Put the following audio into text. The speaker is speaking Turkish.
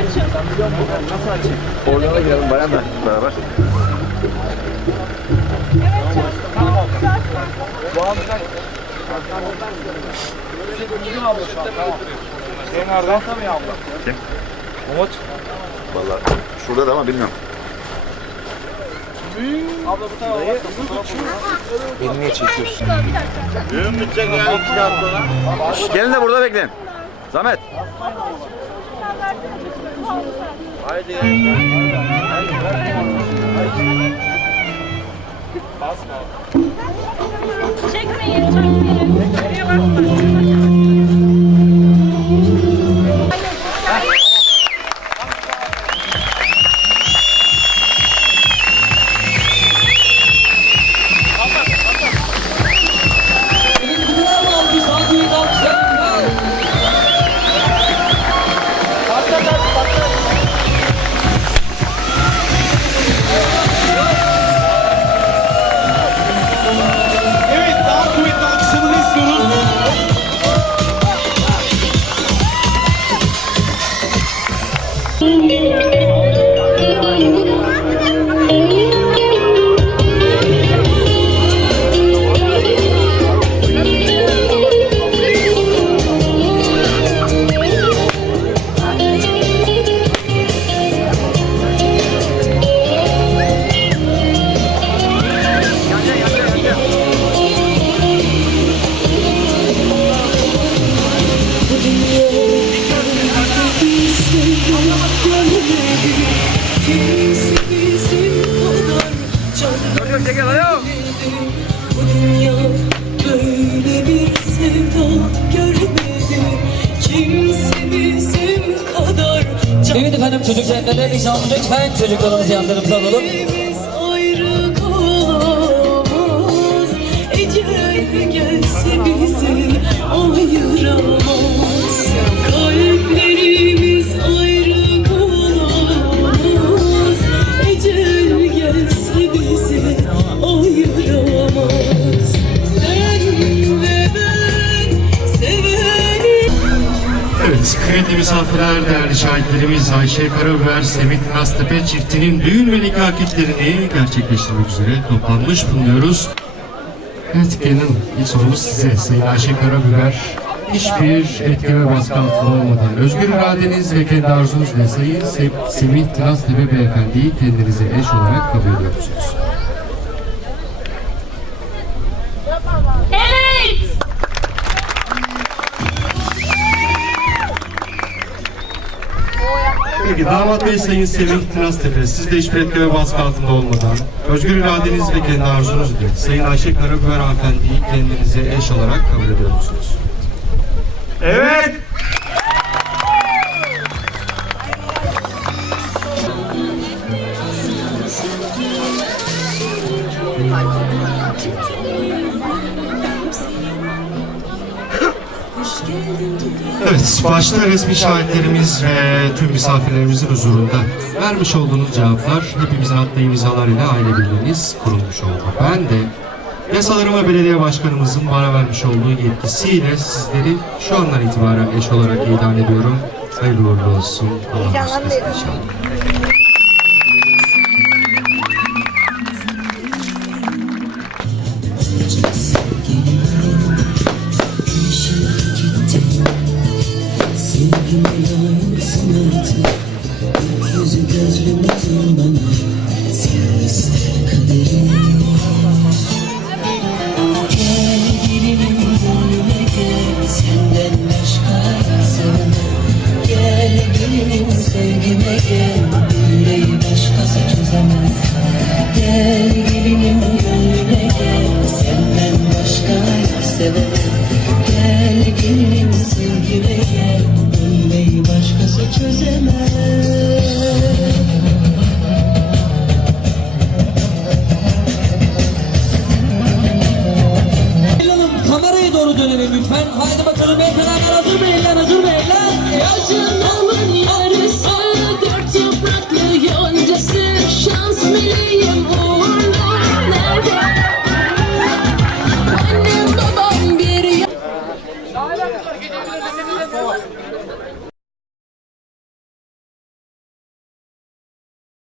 Nasıl açayım? Oradan da girelim bayanla beraber. Kim abla şu an? Tamam. Şey nerede? Tabii abla. Kim? Umut. Vallahi şurada da ama bilmiyorum. Abla bu tarafa bak. Beni niye çekiyorsun? Şş, gelin de burada bekleyin. Zahmet. Çekmeyin, çekmeyin. Nereye bakmayın. Efendim çocuk centerleri inşallah lütfen çocuklarımızı yanlarımıza alalım. Evet, kıymetli misafirler, değerli şahitlerimiz Ayşe Karabiber, Semih Naztepe çiftinin düğün ve nikah akitlerini gerçekleştirmek üzere toplanmış bulunuyoruz. Evet, gelin ilk sorumuz size Sayın Ayşe Karabiber. Hiçbir etki ve baskı altında olmadan özgür iradeniz ve kendi arzunuzla Sayın Se- Semih Naztepe Beyefendi'yi kendinize eş olarak kabul ediyor Peki damat bey sayın Semih Tınaztepe, siz de ve baskı altında olmadan, özgür iradeniz ve kendi arzunuz ile sayın Ayşe Karabiber hanımefendiyi kendinize eş olarak kabul ediyor musunuz? Evet. Evet, başta resmi şahitlerimiz ve tüm misafirlerimizin huzurunda vermiş olduğunuz cevaplar hepimizin attığı imzalarıyla aile birliğiniz kurulmuş oldu. Ben de yasalarıma belediye başkanımızın bana vermiş olduğu yetkisiyle sizleri şu andan itibaren eş olarak ilan ediyorum. Hayırlı uğurlu olsun. Allah razı olsun inşallah. Yüzü yok sevemem Gel gelinim sevgime gel Yüreği başkası çözemez. Hanım kameraya doğru dönelim lütfen. Haydi bakalım ekranlar